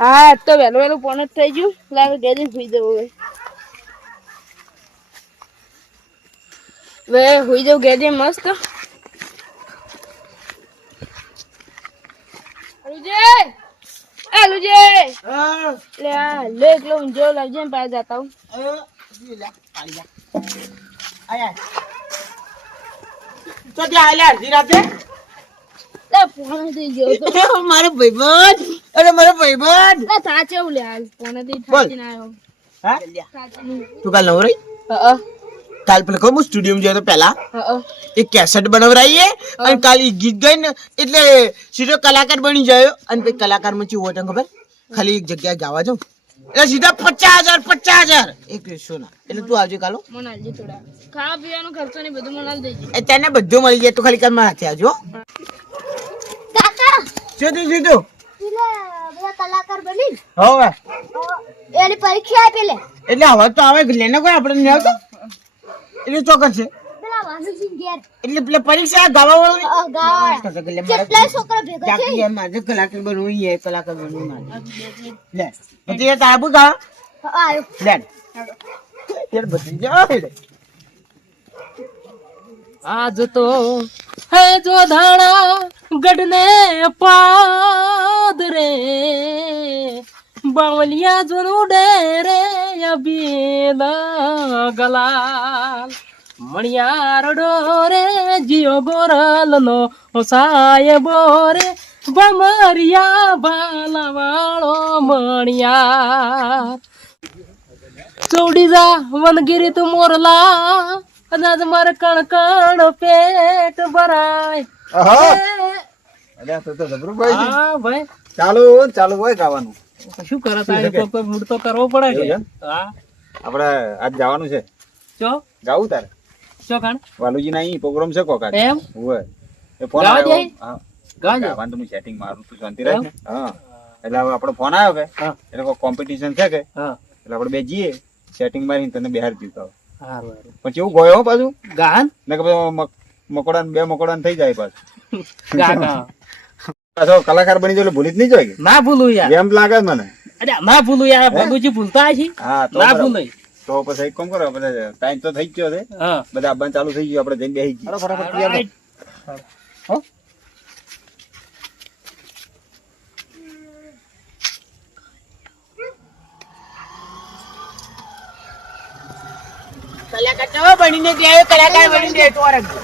હા તો વહેલું વહેલું પોણ જ થઈ ગયું. લાગે ઘેરી સુઈ જવું હવે હવે સુઈ જવું ઘેરી મસ્ત. અલુજે એ અલુજે લે આ લે એકલો ઊંઝો લાગજે ને પાસે જતા હું તો ત્યાં આયેલા અડધી રાતે? મારો ભાઈબંધ. અરે મારો ભાઈબંધ! લે થાચે એવું લે હાલ પોણથી. થાચીને આવ્યો હા. તું કાલ નવરી હા કાલ પેલા કહું સ્ટુડિયો માં તો પેલા હા એક કેસેટ બનાવરાઈએ અને કાલ ઈ ગીત ગાઈને એટલે સીધો કલાકાર બની જાય. અને પછી કલાકારમાં ચેવું હોય તને ખબર? ખાલી એક જગ્યાએ ગાવા જાઉં. એટલે સીધા પચાસ હજાર પચાસ હજાર. એક ના એટલે તું આવજે કાલો મને થોડા. ખાવા પીવાનો ખર્ચો ને બધું મને દેજે એ તને બધું મળી જાય તો ખાલી કાલ હાથે આવજો કાકા! સીધું સીધું કલાકાર બની હવે? એની પરીક્ષા આપી લે એટલે હવે તો આવે લેને કોઈ આપણે આવતો એટલે ચોક્કસ છે. એટલે પેલા પરીક્ષા ગાવા વાળું છોકરા ભેગા છે કલાકાર બનવું એ કલાકાર બનવું મારે. લે પછી એ તાબુ ગા હા, લે યાર બધી જા હેડે આજ તો હે જો ધાણા ગઢને પાદ રે. બાવલિયા જોનું રે અબીલા ગલાલ. મણિયાર ડોરે જીઓ ગોરલ નો સાહેબો રે ભમરિયા ભાલાવાળો મણિયાર ચૌડીજા વનગીરી તું મોરલા અનાજ મારે કણ કણ પેટ ભરાય. અરે તો તો જબરું ભાઈ હા ભાઈ. ચાલુ ચાલુ હોય ગાવાનું શું કરે તારે? કોઈ મૂડ તો કરવો પડે કે? હા. આપણે આજ જવાનું છે. ચો? ગાવું તારે? ચો કાણ વાલુજી ના અહીં પ્રોગ્રામ છે કોકા એમ? હોય. એ ફોન આવ્યો. હા. ગાવાનું તો હું સેટિંગ મારું તું શાંતિ રહે હા. એટલે હવે આપણો ફોન આવ્યો કે? એટલે કોમ્પિટિશન છે કે? હા. એટલે આપણે બે જઈએ. સેટિંગ મારીને તને બહાર જીવતા પછી એવું ગયો પાછું? ગાન? ને કે મકોડા બે મકોડા થઈ જાય પાછું. પાછો કલાકાર બની જાય એટલે ભૂલી જ નહીં જાય ના ભૂલું યાર. એમ લાગે મને. અરે ના ભૂલું યાર. ભગુજી ભૂલતા છે હા ના બરાબર. ભૂલે તો પછી એક કામ કરો બધા ટાઈમ તો થઈ ગયો છે. બધા બંધ ચાલુ થઈ ગયું આપણે જઈને બેસી જઈએ. ફટાફટ તૈયાર થા. હો? કલાકાર તો બનીને જ આવ્યો કલાકાર બનીને જ આવ્યો.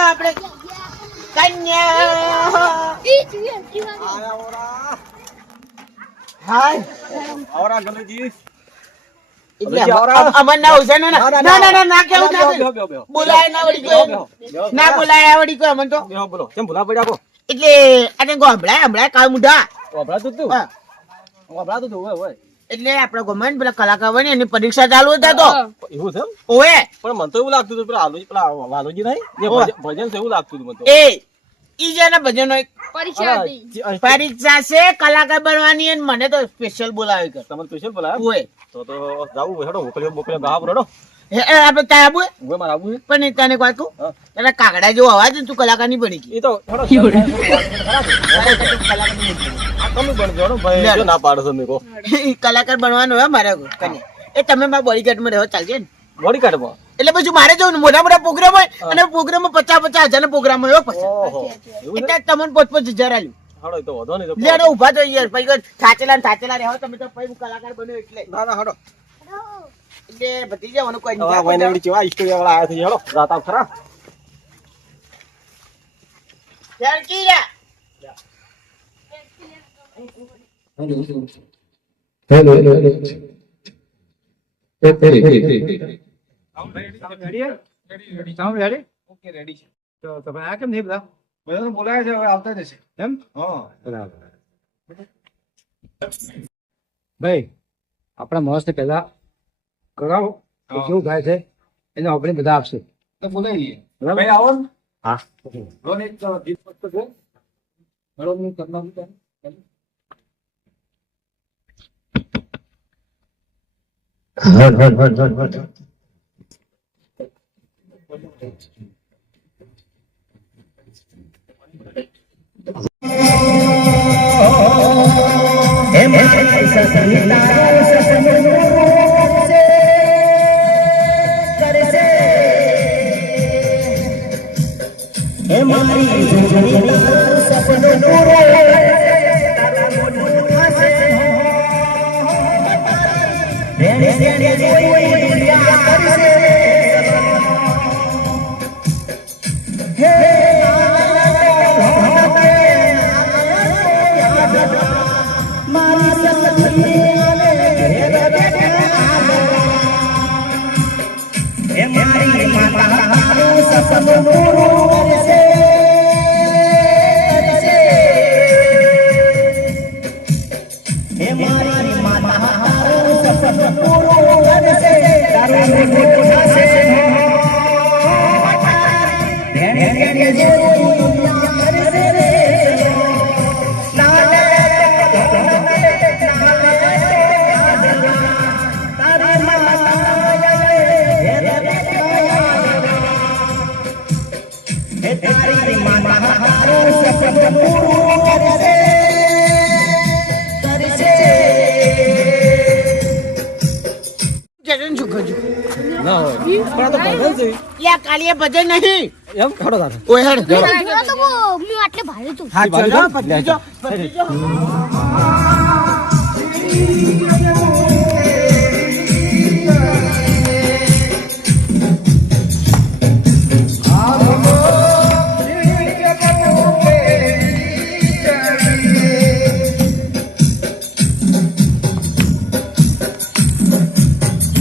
આપણે કન્યા. હાય આવરા ગણેશજી. એટલે અમ- ના હોય ના ના. ના ના ના કેવું ના બોલાય ના વળી કોઈ. ના બોલાય વળી કોઈ અમન તો. બોલો. કેમ ભૂલા પડ્યા કો એટલે અને ગોમડા હમણાં કાળ મુઢા. વાપરાતું તું? હા. વાપરાતું તું હોય હોય એટલે આપડે ગમન પેલા કલાકાર બની એની પરીક્ષા ચાલુ હતા તો. એવું છે? ઓએ પણ મને તો એવું લાગતું હતું પેલા આલુજી પેલા વાલુજી નહીં? ભજન- ભજન એવું લાગતું હતું મને એ ઈ જેના ભજનો એક પરીક્ષા છે કલાકાર બનવાની અને મને તો સ્પેશિયલ બોલાવે કે તમને સ્પેશિયલ બોલાવે? હોય તો તો જાવું હોય હેડો મોકલ્યો મોકલ્યો ગાવ રડો હે, એ આપણે ત્યાં આવું હે? મારે આવું પણ તને એક વાત કહું તારા કાગડા જેવો અવાજ ને તું કલાકારની બની ગઈ. એ તો તમે બનજો ભાઈ ના પાડો તમે કો કલાકાર બનવાનું હોય મારે કન્યા એ તમે મારા બોડીગાર્ડમાં રહો ચાલશે ને. બોડી કાઢવા એટલે પછી મારે જવું મોટા મોટા પ્રોગ્રામ હોય અને પ્રોગ્રામ પચાસ પચાસ હજાર નો પ્રોગ્રામ હોય પછી. એટલે તમને પાંચ પાંચ હજાર આવ્યું ઊભા તો યાર. પછી થાચેલા ને થાચેલા રહો તમે તો પછી કલાકાર બન્યો એટલે. ના ના હેડો એટલે બધી જવાનું કોઈ હવે કેવા ઈસ્ટોરિયા વાળા આયા છે. હેડો જાતા ખરા. લડકી Ready, ready, ready. ભાઈ આપણા મસ્ત પેલા કરાવો તો કેવું થાય છે એને આપણે બધા આપશે? હા. એક ગીત મસ્ત છે. મેળો નું કરનારું છે. હર હર હર હર હર જજન શું કરજો ના હોય. પણ આ તો ભજન છે લે કાલીએ ભજન નહીં. એમ ખડો તારે. ઓય હેડ. તો હું હું આટલે ભારે છું. હા.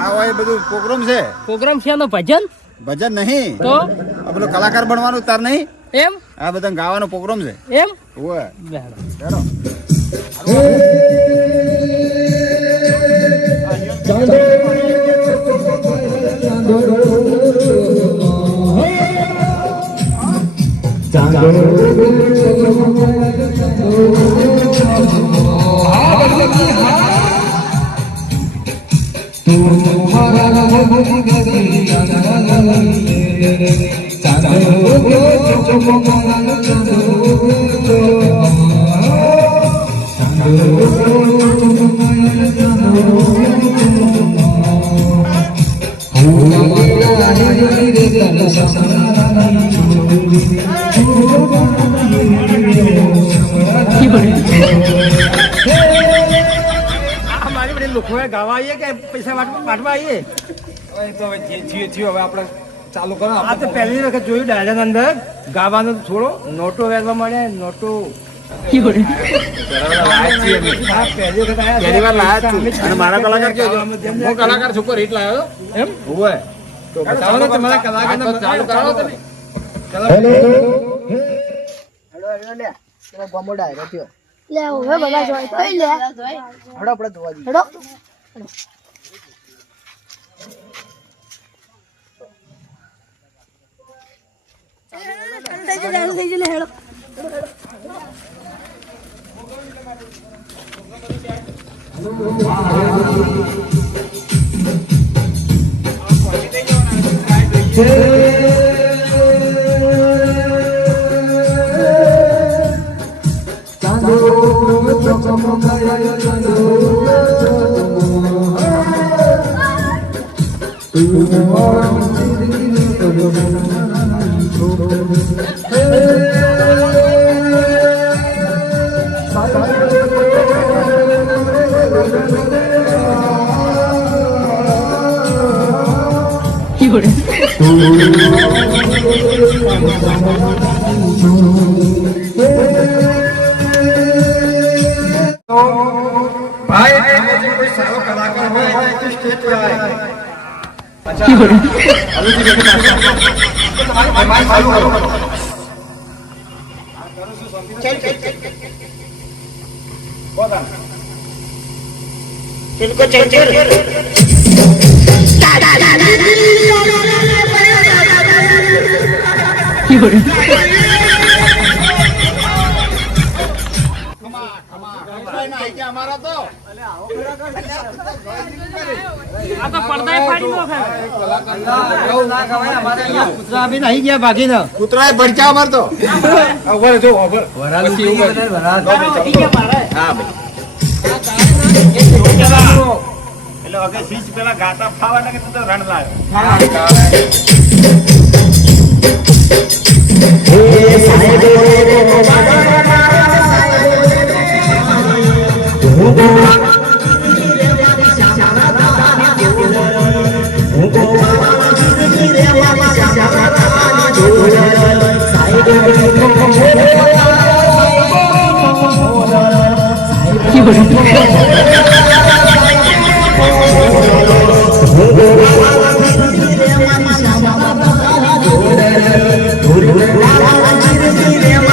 આ એ બધું પ્રોગ્રામ છે? પ્રોગ્રામ છે એનો ભજન? ભજન નહીં. તો? આ પેલો કલાકાર બનવાનું તાર નહીં? એમ? આ બધા ગાવાનો પ્રોગ્રામ છે. એમ? ઓય তোমার ভক্তি গরি চাঁদো চমকমান চাঁদো চাঁদো চমকমান চাঁদো রে সারা લોકોએ ગાવા આવીએ કે પૈસા વાટ- વાટવા આવીએ? તો હવે જે થયું હવે આપણે ચાલુ કરો આ તો પહેલી વખત જોયું ડાયરાની અંદર. ગાવાનું થોડો નોટો વેરવા મળે નોટો મારા કલાકાર હું કલાકાર સુપર હિટ લાવ્યો એમ? ઓય તો તમારા તો ચાલુ કરો તમે. લે હવે બધા જોઈ કઈ લે હડો આપણે જોવા દઈએ હડો ભાઈ આમાં જો કોઈ तुमको चंचल અમારા તો આ તો પડદાય ફાડી નો ખાય કૂતરા બી નહીં ગયા ભાગી ના કૂતરાએ ભડક્યા અમાર તો ઓવર જો ઓવર વરાલ ઉઠી ગયા મારા હા ભાઈ એટલે હવે સીજ પેલા ગાતા ફાવા લાગે તો રણ લાવ્યો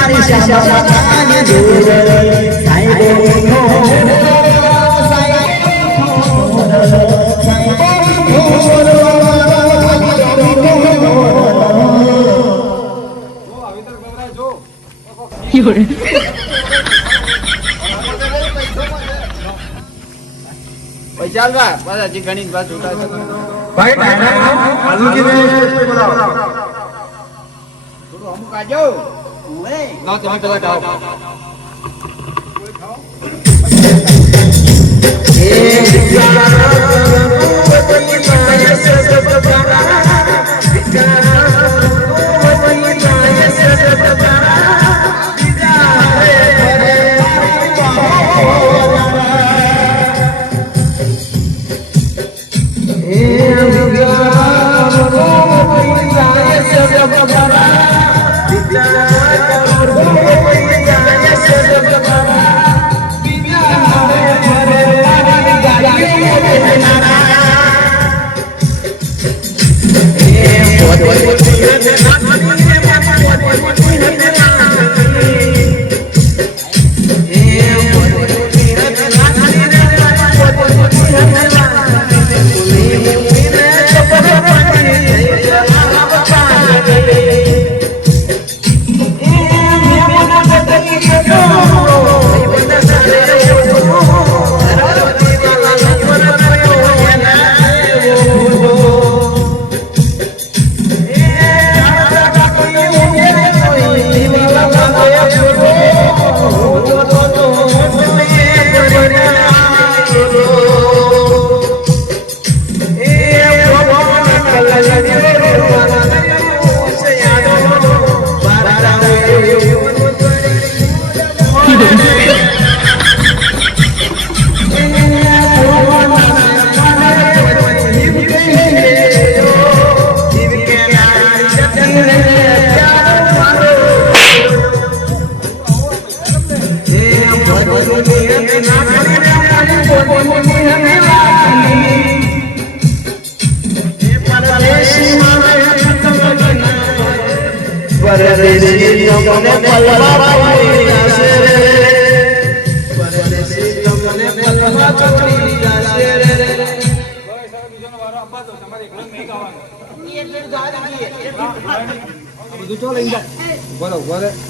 પૈસા આલવા બસ હજી ઘણી વાત જોતા છે ભાઈ થોડું અમુક આજો ના તમે પેલા ગાઓ બરોબર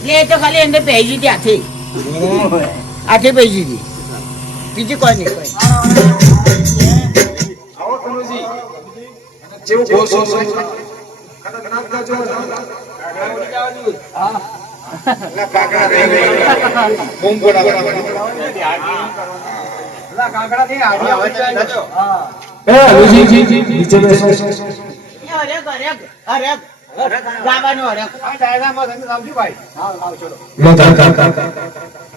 એ તો ખાલી એમને પહેરી હતી હાથે હાથે પહેરી હતી બીજી કોઈ નહીં કોઈ કાંકડા થી આજી આવે પૈસી નીચે બીજી કોઈ નહીં કાઈ ના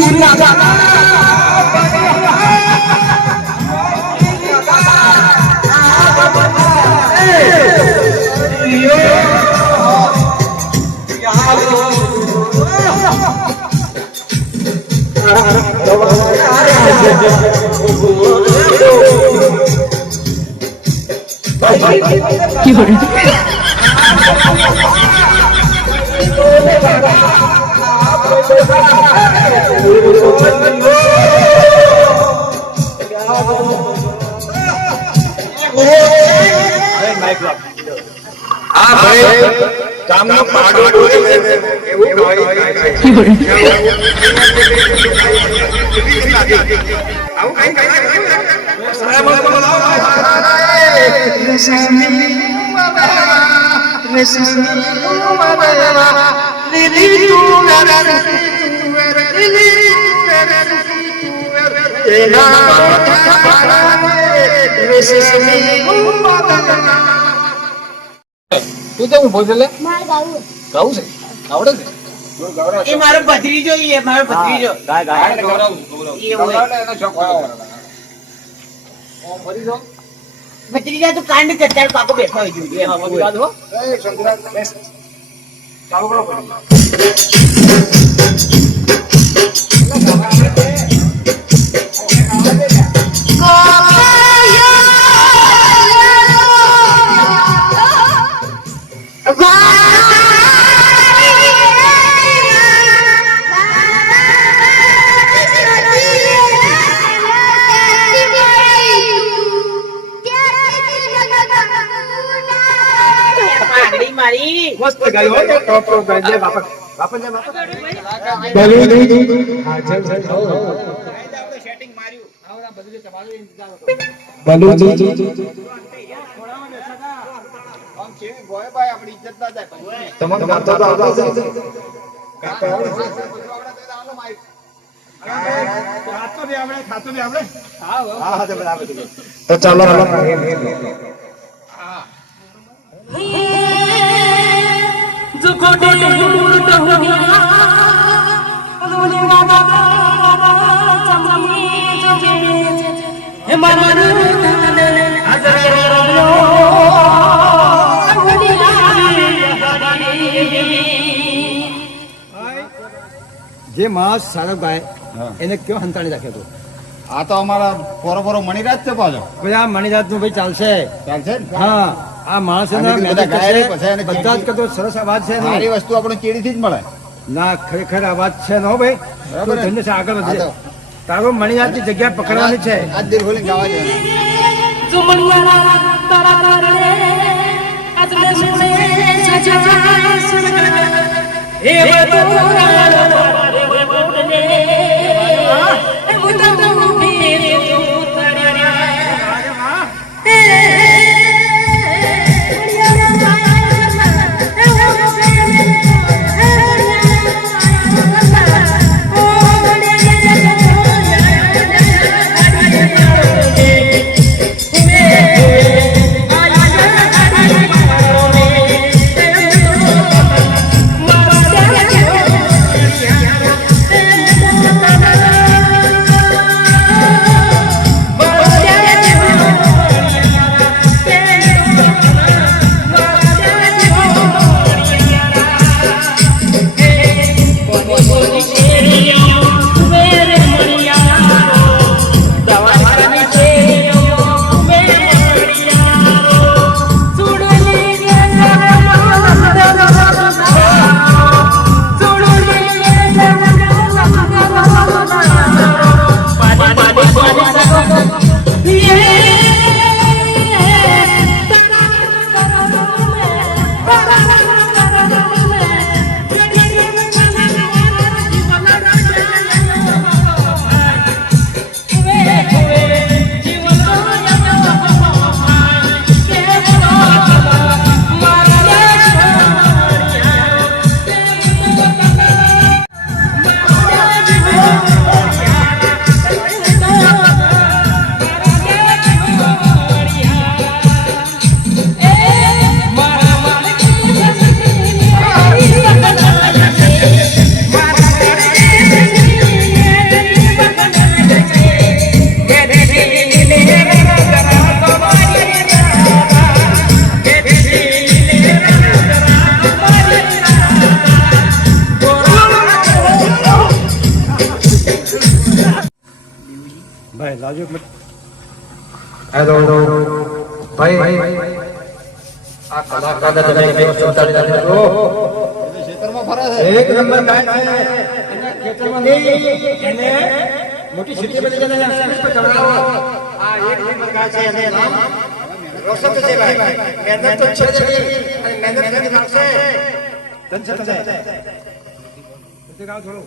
હું બેઠો ને. હા આ ભાઈ ગામનો પાડો. એવું. આવું કાંઈ કાંઈ તું કેમ ઊભો છે લે? મારે ગાવું. છે? આવડે છે? એ મારો ભત્રીજો ઈ એ મારો ભત્રીજો. ગાય ગાય. ગૌરવ ગૌરવ. એનો શોખ હોય. ઓ દો ભત્રીજા તો કાંડ કરતા પાકો બેઠો હોય જોઈએ ભરી હોય. દો એ સંતરાજ બેસ. ચાલુ કરો મારી મસ્ત હોય તો ટોપ ટોપ ગાય બાપા. તો. આવતો હશે. ખાતો જે માણસ સારો ગાય એને કયો હંતાણી રાખ્યો હતો? આ તો અમારા પોરો પોરો મણિરાજ છે પાછો. ભાઈ આ મણિરાજનું ભાઈ ચાલશે. ચાલશે હા આ માણસ બધા ગાય રે, પછી એને બધા જ કરતો સરસ અવાજ છે. સારી વસ્તુ આપણે કેળીથી જ મળે. ના ખરેખર અવાજ છે નો ભાઈ. બરાબર ધન્ય છે આગળ વધે તારો મણિરાજની મણિરાજની જગ્યા પકડવાની છે. આજ દિલ ખોલીને ગાવા છે Yeah. આ કલાકારને તમે તો ચોંટાડી ફરે છે. એક નંબર ગાય છે. એને ખેતરમાં નહીં, એને મોટી સિટી બની જાય સર્વિસ પર ચડાવો. આ એક નંબર ગાય છે. એને નામ રોશન છે ભાઈ. મહેનત તો છે જ અને મહેનત કરી નાખશે તન છે તને ગાવ થોડું.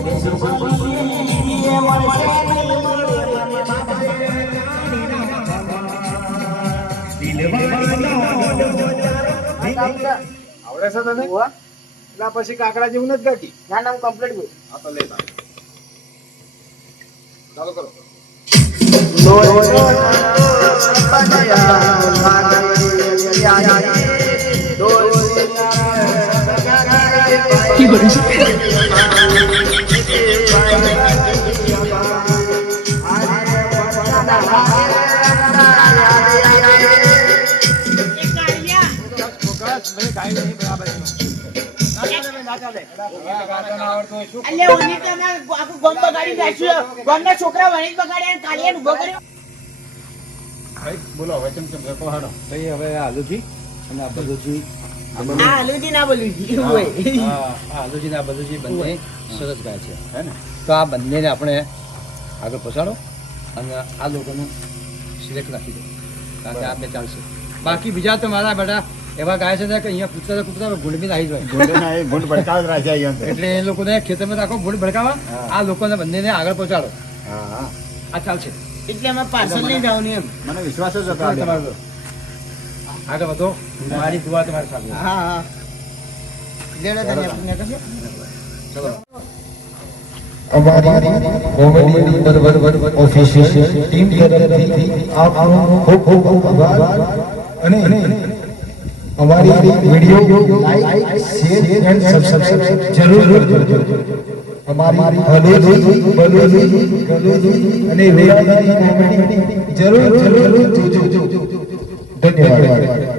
આવડે છે તને એટલે પછી કાકડા જેવું નથી ગાતી ના નામ કમ્પ્લીટ ગયું આ તો લેતા ચાલો કરો અલ્યા ઓની તો આખું ગમ બગાડી નાખ્યું. ગમના છોકરા વણી બગાડ્યા અને કાલિયાને કર્યો. ભાઈ બોલો હવે હાડો ભાઈ હવે અને આ તો આ બંનેને આપણે આગળ પહોંચાડો અને આ લોકોનું સિલેક્ટ રાખી દો. કારણ કે આ બે ચાલશે. બાકી બીજા તો મારા બેટા એવા ગાય છે ને કે અહીંયા કૂતરા કૂતરા ગુંડ બી નાહી જાય એટલે એ લોકોને ખેતરમાં રાખો ગુંડ ભડકાવા. આ લોકોને બંનેને આગળ પહોંચાડો. આ ચાલશે. એટલે અમે પાર્સલ નહીં જવાનું એમ. મને વિશ્વાસ જ હતો તમારો. આગળ વધો. મારી દુઆ તમારી સાથે. હા હા. અમારી કોમેડી બરોબર ઓફિશિયલ ટીમ તરફથી આપનો ખૂબ ખૂબ આભાર. અને અમારી video like, share and subscribe જરૂર કરજો. અમારી હલોજી બલોજી ગલોજી અને વેરાની કોમેડી જરૂર જરૂર જોજો. ધન્યવાદ.